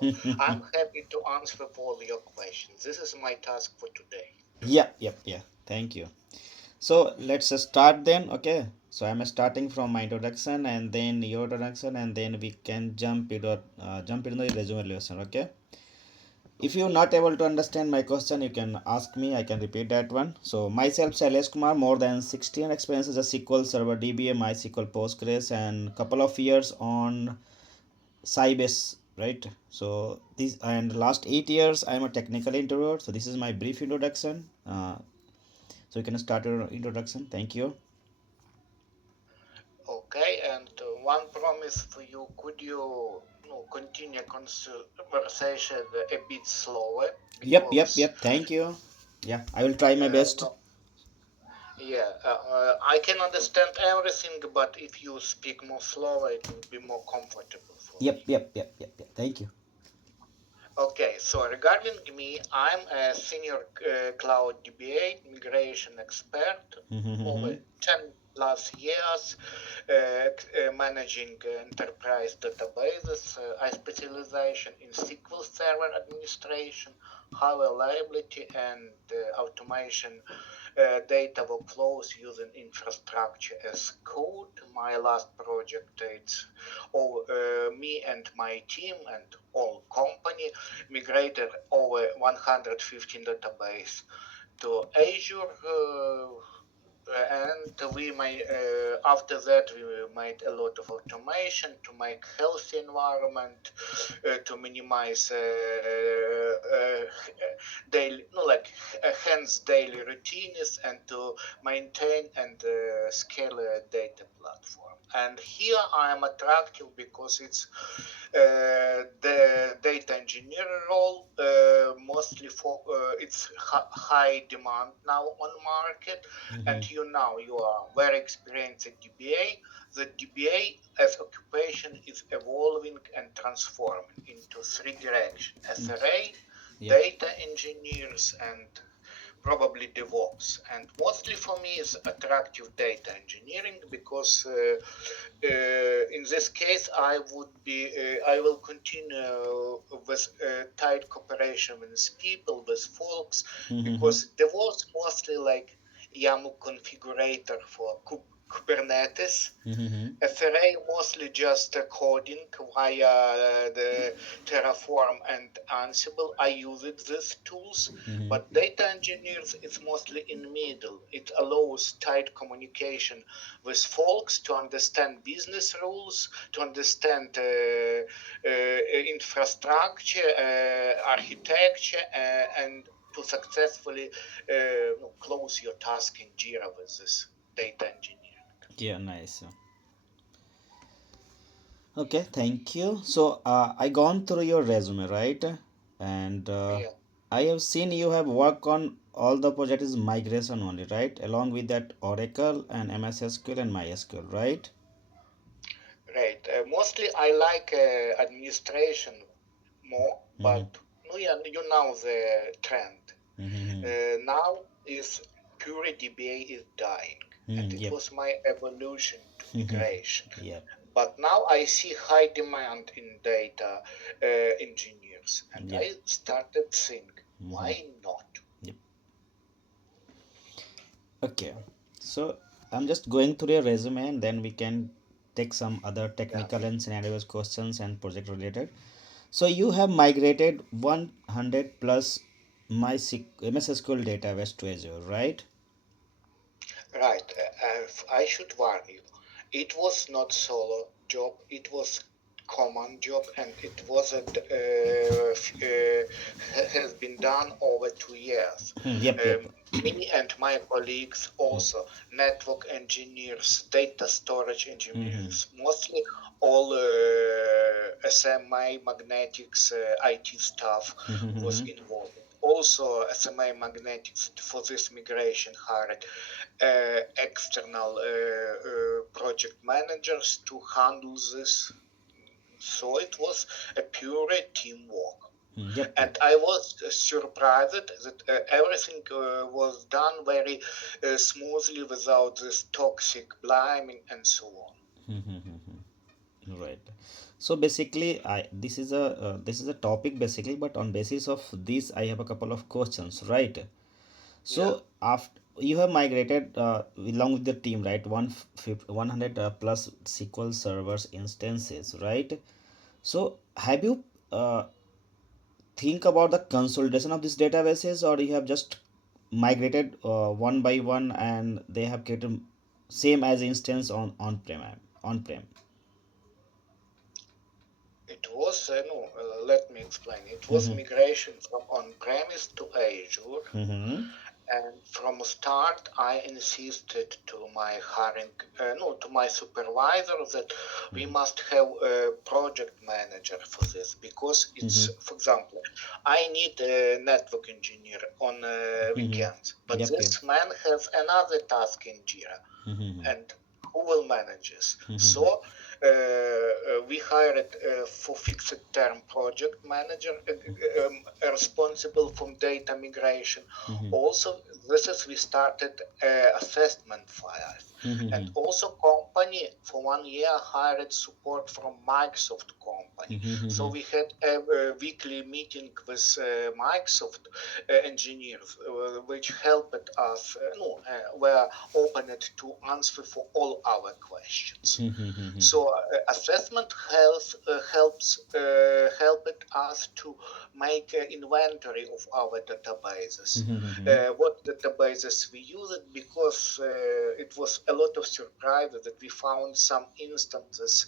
So I'm happy to answer all your questions. This is my task for today. Yeah. Thank you. So let's start then. Okay. So I'm starting from my introduction and then your introduction, and then we can jump into the resume lesson. Okay. If you're not able to understand my question, you can ask me. I can repeat that one. So myself, Shailesh Kumar, more than 16 experience as a SQL Server, DBA, MySQL, Postgres, and couple of years on Sybase, right? So this and last 8 years, I'm a technical introvert. So this is my brief introduction. So you can start your introduction. Thank you. Okay, and one promise for you: could you, continue conversation a bit slower because Yep. Thank you. Yeah, I will try my best. no, yeah, I can understand everything, but if you speak more slower, it will be more comfortable for me. Thank you. Okay, so regarding me, I'm a senior cloud DBA migration expert, over Mm-hmm. 10 plus years managing enterprise databases. I specialization in SQL Server administration, high reliability, and automation data workflows using infrastructure as code. My last project, it's all me and my team and all company migrated over 115 database to Azure, and we made after that we made a lot of automation to make healthy environment, to minimize daily, no, like hence daily routines, and to maintain and scale a data platform. And here I am attractive because it's the data engineer role, mostly for it's high demand now on market, Mm-hmm. and you are very experienced at DBA. The DBA as occupation is evolving and transforming into three directions: SRA, Yep. data engineers, and probably DevOps. And mostly for me is attractive data engineering because in this case I will continue with tight cooperation with people, with folks, Mm-hmm. because DevOps mostly like YAML configurator for Kubernetes. Mm-hmm. FRA mostly just coding via the Terraform and Ansible. I used these tools, Mm-hmm. but data engineers is mostly in middle. It allows tight communication with folks to understand business rules, to understand infrastructure, architecture, and to successfully close your task in Jira with this data engineer. Yeah, nice. Okay, thank you. So, I gone through your resume, right? And Yeah. I have seen you have worked on all the project is migration only, right? Along with that Oracle and MS SQL and MySQL, right? Right. Mostly I like administration more, Mm-hmm. but yeah, you know the trend. Mm-hmm. Now is pure DBA is dying, and it Yep. was my evolution to migration. Yep. But now I see high demand in data engineers, and Yep. I started think, Mm-hmm. why not? Yep. Okay. So I'm just going through your resume and then we can take some other Yeah. technical and scenarios questions and project related. So you have migrated 100 plus MS SQL database to Azure, right? Right. I should warn you. It was not solo job. It was common job, and it was has been done over 2 years. Yep. Me and my colleagues also network engineers, data storage Mm-hmm. engineers, mostly all SMA magnetics IT staff was Mm-hmm. involved. Also, SMA Magnetics for this migration hired external project managers to handle this. So it was a pure teamwork. Yep. And I was surprised that everything was done very smoothly without this toxic blaming and so on. Mm-hmm. Right. So basically, this is a topic basically, but on basis of this, I have a couple of questions, right? Yeah. So after you have migrated along with the team, right? 100 plus SQL servers instances, right? So have you think about the consolidation of these databases, or you have just migrated one by one and they have created same as instance on prem? It was, no, let me explain. It was Mm-hmm. migration from on-premise to Azure. Mm-hmm. And from start, I insisted to my hiring, no, to my supervisor that we must have a project manager for this because Mm-hmm. it's, for example, I need a network engineer on Mm-hmm. weekends, but Yep, yep. this man has another task in Jira, Mm-hmm. and who will manage this? Mm-hmm. So we hired for fixed term project manager responsible from data migration. Mm-hmm. Also, this is we started assessment files, and Mm-hmm. also company for 1 year hired support from Microsoft company. So Mm-hmm. we had a weekly meeting with Microsoft engineers, which helped us. No, were opened to answer for all our questions. Mm-hmm. So assessment helped us to make inventory of our databases. Mm-hmm. What databases we used, because it was a lot of surprises that we found some instances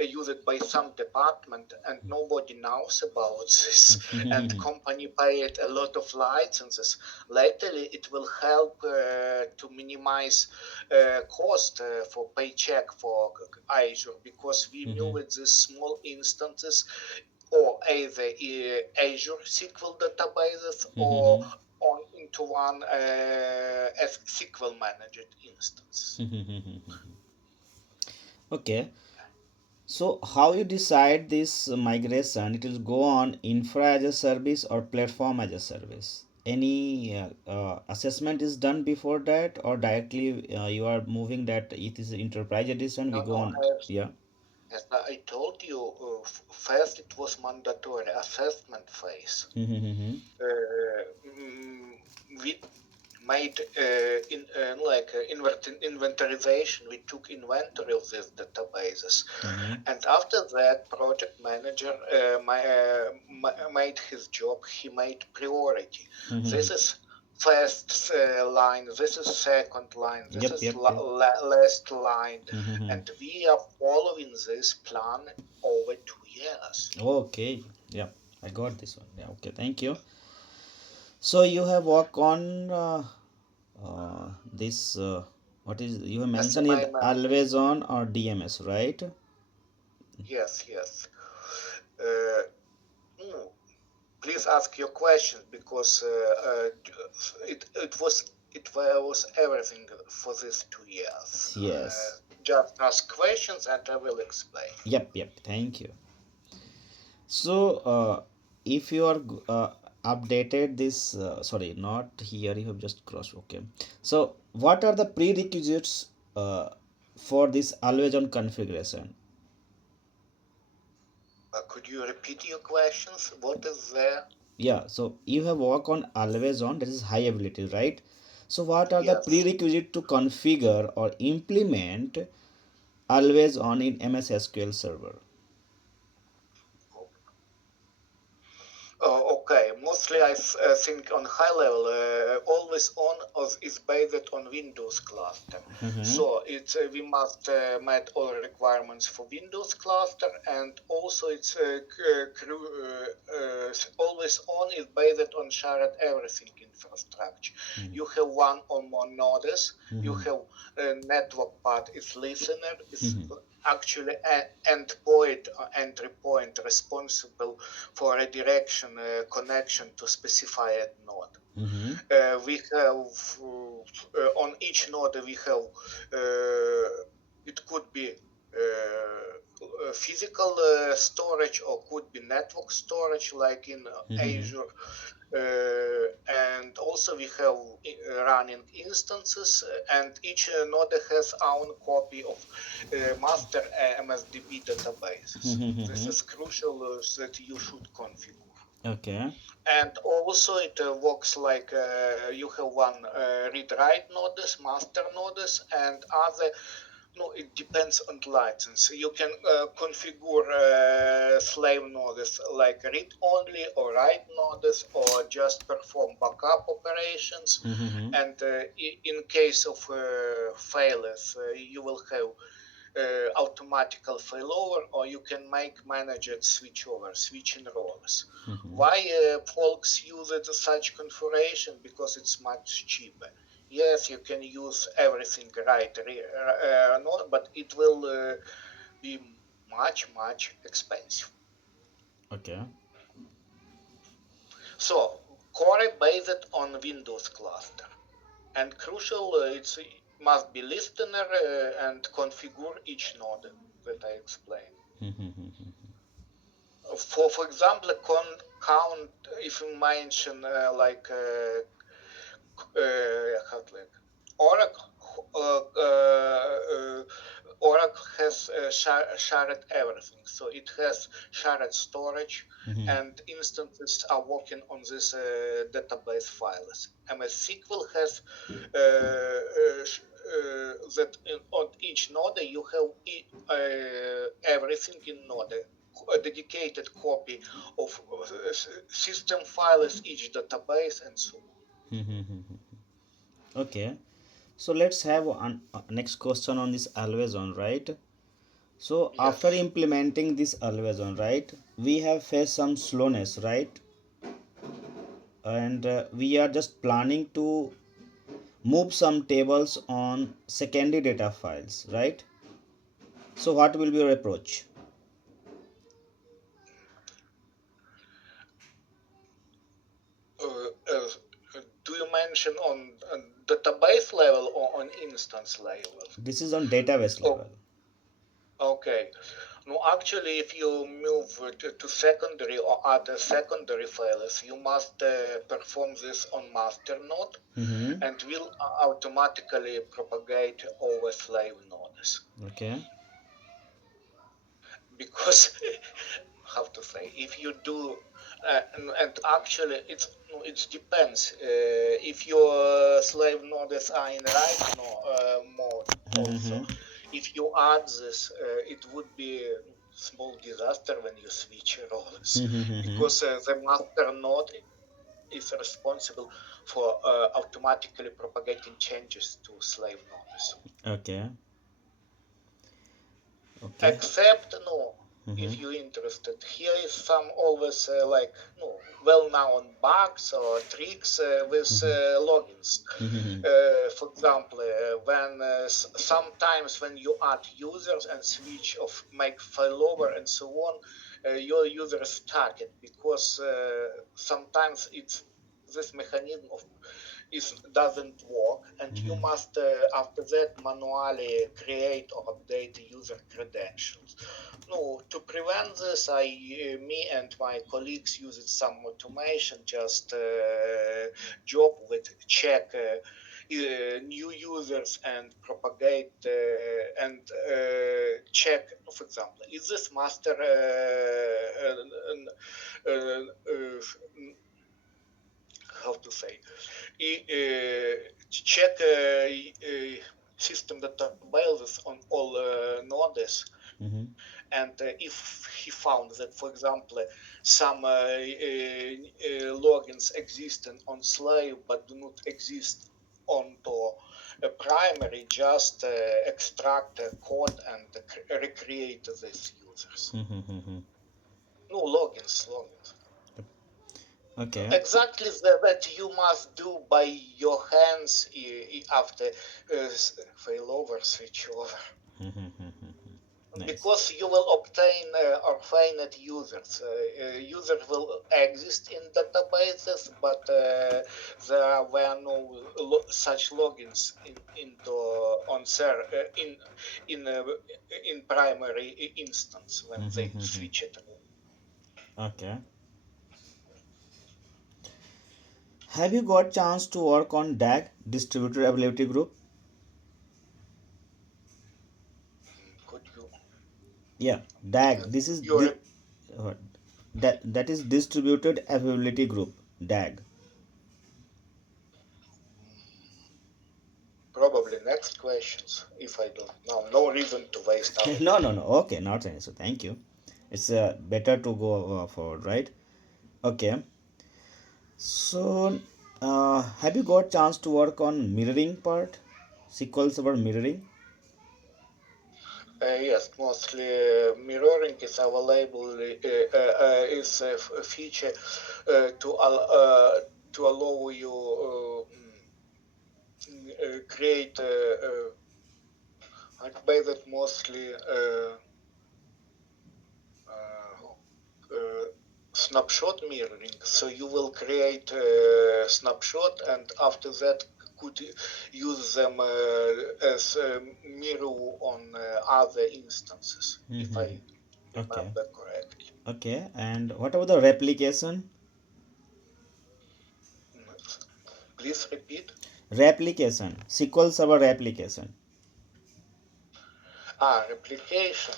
used by some department and nobody knows about this, and company paid a lot of licenses. Lately it will help to minimize cost for paycheck for Azure, because we knew with these small instances or either Azure SQL databases or Mm-hmm. on into one as SQL managed instance. Mm-hmm. Okay. So how you decide this migration? It will go on infra as a service or platform as a service. Any assessment is done before that, or directly you are moving that it is enterprise edition. We No, go no, on. Yeah. as I told you, first it was mandatory assessment phase. Mm-hmm. Mm, we made inventorization. We took inventory of these databases, Mm-hmm. and after that, project manager made his job. He made priority. Mm-hmm. This is first line. This is second line. This Yep. is Yep. Yep. last line, Mm-hmm. and we are following this plan over 2 years. Okay. Yeah. I got this one. Yeah. Okay. Thank you. So you have worked on this. What is you have mentioned it? SMIMM. Always on or DMS, right? Yes, yes. Uh, mm, Please ask your questions, because it was everything for these 2 years. Yes. Just ask questions and I will explain. Yep. Yep. Thank you. So, if you are updated this, sorry, not here. You have just crossed. Okay. So, what are the prerequisites for this always on configuration? Could you repeat your questions? What is there? Yeah. So you have work on always on. That is high availability, right? So, what are the Yes. prerequisites to configure or implement always on in MS SQL Server? Okay, mostly I think on high level, always on is based on Windows cluster. Mm-hmm. So we must meet all requirements for Windows cluster, and also it's always on is based on shared everything infrastructure. You have one or more nodes. You Mm-hmm. have a network part is listener, is Mm-hmm. actually endpoint entry point responsible for redirection connection to specified node. Mm-hmm. We have on each node we have it could be physical storage or could be network storage like in Azure. And also we have running instances, and each node has own copy of master MSDB databases. This is crucial that you should configure. Okay. And also it works like you have one read-write nodes, master nodes, and other. No, it depends on license. You can configure slave nodes like read only or write nodes or just perform backup operations. And in case of failures, you will have automatical failover, or you can make managed switchover, switching roles. Why folks use it such configuration? Because it's much cheaper. Yes, you can use everything right, no, but it will be much expensive. Okay. So Core based on Windows cluster, and crucial, it must be listener and configure each node that I explained. For example, count if you mention how to like Oracle. Oracle has shared everything, so it has shared storage, and instances are working on this database files. MS SQL has that on each node you have everything in node, a dedicated copy of system files, each database, and so on. Okay. So let's have next question on this always on, right? So after Yes. implementing this always on, right, we have faced some slowness, right? And we are just planning to move some tables on secondary data files, right? So what will be your approach? Do you mention on database level or on instance level? This is on database Oh, level. okay. No, actually, if you move to secondary or other secondary files, you must perform this on master node, and will automatically propagate over slave nodes. Okay. Because how to say, if you do and actually it depends if your slave nodes are in write mode also. If you add this, it would be a small disaster when you switch roles, because the master node is responsible for automatically propagating changes to slave nodes. Okay. Okay. Except no, if you're interested, here is some always like no well-known bugs or tricks with logins. For example, when sometimes when you add users and switch of make failover and so on, your user is stuck it because sometimes it's this mechanism of doesn't work, and you must after that manually create or update user credentials. No, to prevent this, me and my colleagues used some automation, just job with check new users and propagate and check, for example, is this master how to say, check system databases on all nodes. And if he found that, for example, some logins exist on slave but do not exist onto a primary, just extract a code and recreate these users. No, logins. Okay. Exactly that you must do by your hands after failover, switch over. nice. because you will obtain or finite users. Users will exist in databases, but there were no such logins into on ser in uh, in primary instance when they Mm-hmm. switch it. Okay. Have you got chance to work on DAG, Distributed Availability Group? Could you Yeah, DAG. This is you uh, that is Distributed Availability Group. DAG. probably next questions if I don't know. No reason to waste our No, time. no, no. Okay, not any. So thank you. It's better to go forward, right? Okay. So, have you got chance to work on mirroring part? SQL Server mirroring? Yes, mostly mirroring is available. Is a feature to allow you create based mostly uh, snapshot mirroring. So you will create a snapshot, and after that could use them as a mirror on other instances, if I Mm-hmm. Okay. remember correctly. Okay. And what about the replication? Mm, please repeat. Replication. SQL Server replication. Replication.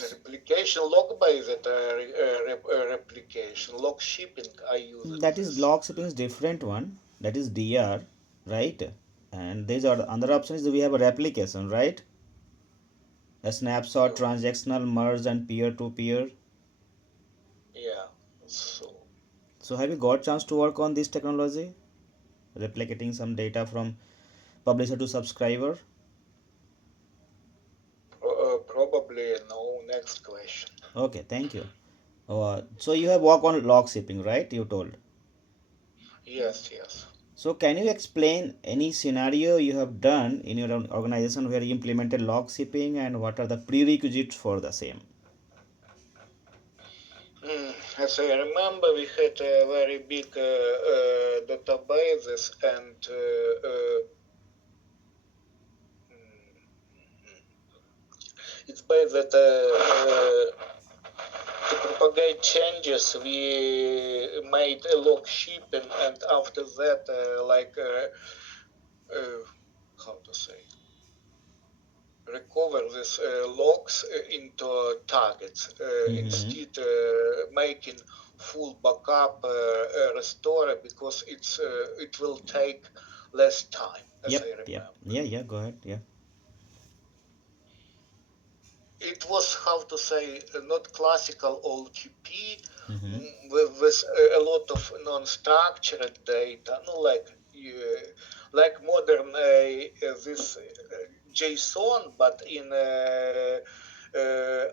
Replication log based replication log shipping. I used That is this. log shipping is different one. That is DR, right? And these are the other options. We have a replication, right? A snapshot, You, transactional, merge, and peer to peer. yeah. So So have you got chance to work on this technology? Replicating some data from publisher to subscriber? probably no. Next question. Okay, thank you. So you have worked on log shipping, right? You told. Yes, yes. So can you explain any scenario you have done in your organization where you implemented log shipping and what are the prerequisites for the same? As I remember, we had a very big databases, and it's by that to propagate changes, we made a log shipping, and after that, uh, how to say, recover these logs into targets Mm-hmm. instead making full backup restore because it will take less time, as I Yep, yep. remember. Yeah, yeah, go ahead. Yeah. It was, how to say, not classical OTP Mm-hmm. with a lot of non-structured data, no, like modern this JSON, but in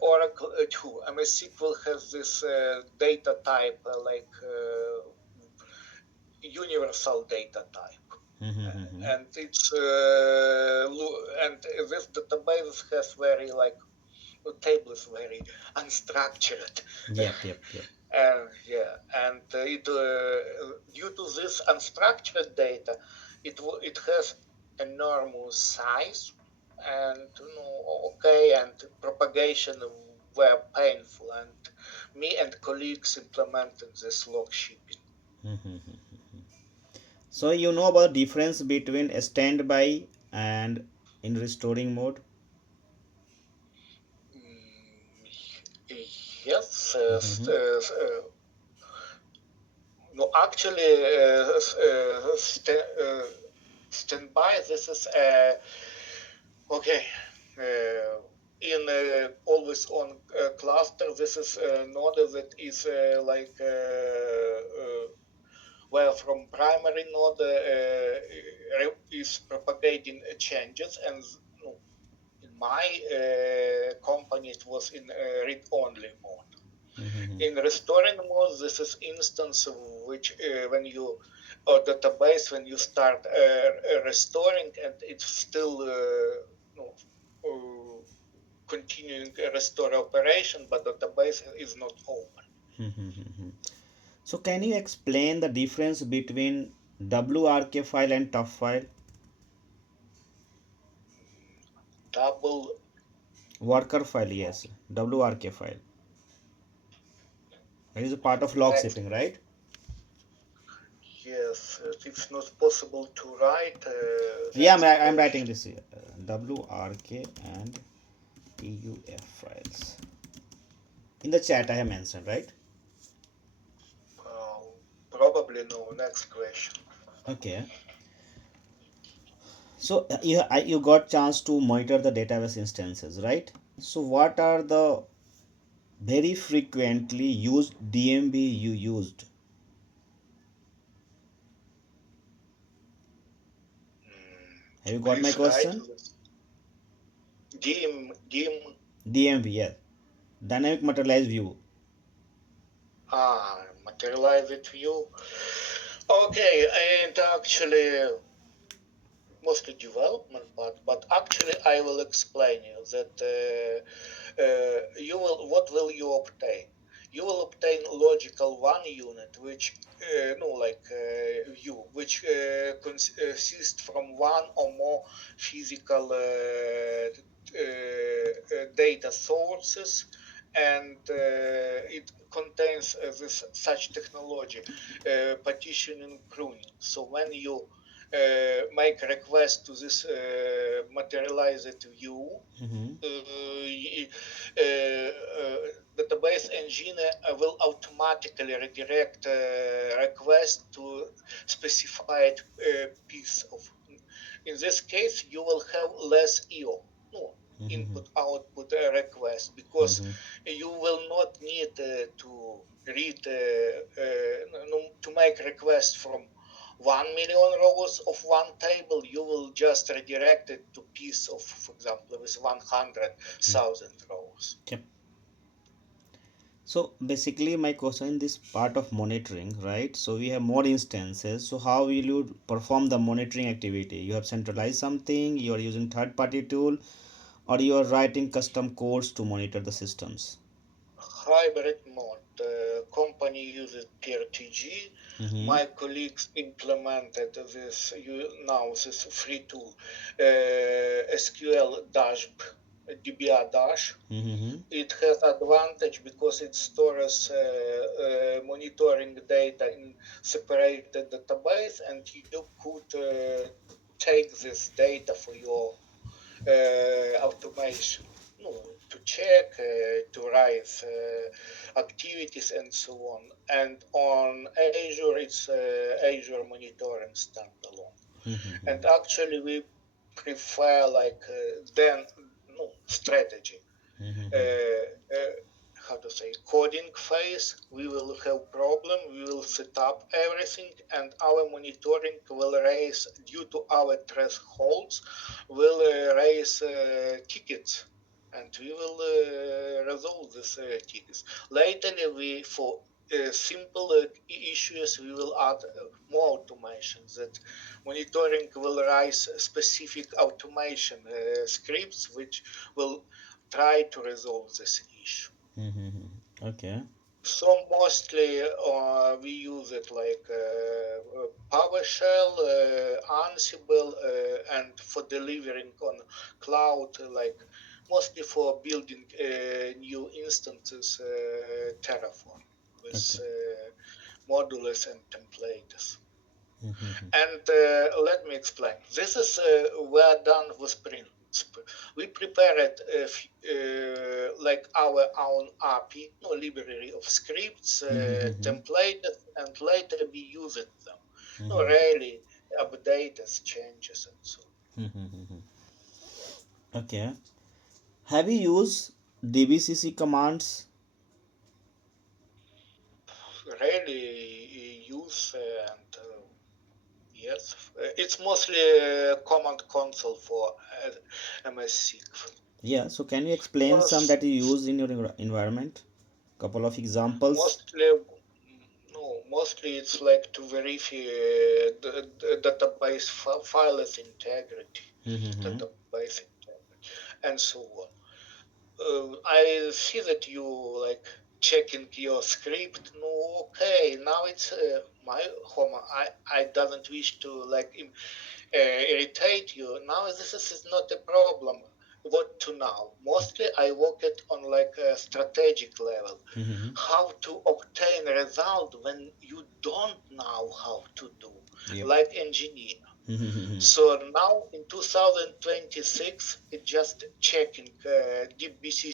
Oracle too. MS SQL has this data type universal data type. Mm-hmm. And it's and this database has very table is very unstructured. Yep, yep, yep. Yeah, and due to this unstructured data, it has enormous size, and okay, and propagation were painful, and me and colleagues implemented this log shipping. Mm-hmm. So you know about difference between a standby and in restoring mode? Mm, yes, Mm-hmm. no, actually, standby. This is okay. Uh, in always on cluster, this is a node that is where from primary node is propagating changes, and no, in my company it was in read only mode. Mm-hmm. In restoring mode, this is instance which when you or database when you start restoring, and it's still no, continuing a restore operation, but database is not open. So can you explain the difference between WRK file and TUF file? Double. Worker file, yes. WRK file. It is a part of log Next. shipping, right? Yes, it's not possible to write the Yeah, I'm writing expression. this here. WRK and TUF files. In the chat I have mentioned, right? Probably no. Next question. Okay. So you got chance to monitor the database instances, right? So what are the very frequently used DMB you used? Have you got my Please write question? this. DIM. DMV, yes. Dynamic materialized view. Materialized view. Okay, and actually mostly development, but actually I will explain you that you will what will you obtain? You will obtain logical one unit, which view, which consists from one or more physical data sources, and it contains this such technology, partitioning pruning. So when you make a request to this materialized view, Mm-hmm. database engine will automatically redirect request to specified piece of. In this case, you will have less IO, no, Mm-hmm. input output request, because Mm-hmm. you will not need to read to make request from 1 million rows of one table. You will just redirect it to piece of, for example, with 100,000 rows. Yep. So basically my question in this part of monitoring, right? So we have more instances. So how will you perform the monitoring activity? You have centralized something, you are using third party tool, or you are writing custom codes to monitor the systems? Hybrid mode. The company uses PRTG. Mm-hmm. My colleagues implemented this free tool, SQL Dash, DBA Dash. Mm-hmm. It has advantage because it stores monitoring data in separated database, and you could take this data for your automation, no, to check, to raise activities and so on. And on Azure, it's Azure monitoring standalone. Mm-hmm. And actually, we prefer like then no strategy. Mm-hmm. How to say, coding phase. We will have problem, we will set up everything, and our monitoring will raise, due to our thresholds, will raise tickets, and we will resolve these tickets. Later, we for simple issues, we will add more automation. That monitoring will raise specific automation scripts which will try to resolve this issue. Mm-hmm. Okay. So mostly we use it like PowerShell, Ansible, and for delivering on cloud, like mostly for building new instances, Terraform with Okay. modules and templates. Mm-hmm. And let me explain. This is we're done with Print. We prepared like our own API, no library of scripts, Mm-hmm. templates, and later we used them. No, Mm-hmm. really updates, changes, and so Mm-hmm. Okay. Have you used DBCC commands? on. Really use and yes, it's mostly command console for MS SQL. Yeah, so can you explain some Most that you use in your environment? Couple of examples. mostly no Mostly it's like to verify the database files integrity, Mm-hmm. database integrity, and so on. I see that you like checking your script. No, okay, now it's my home. I doesn't wish to like irritate you. Now this is not a problem. What to now? Mostly I work it on like a strategic level. Mm-hmm. How to obtain result when you don't know how to do, Yep. like engineer. Mm-hmm. So now in 2026, it just checking deep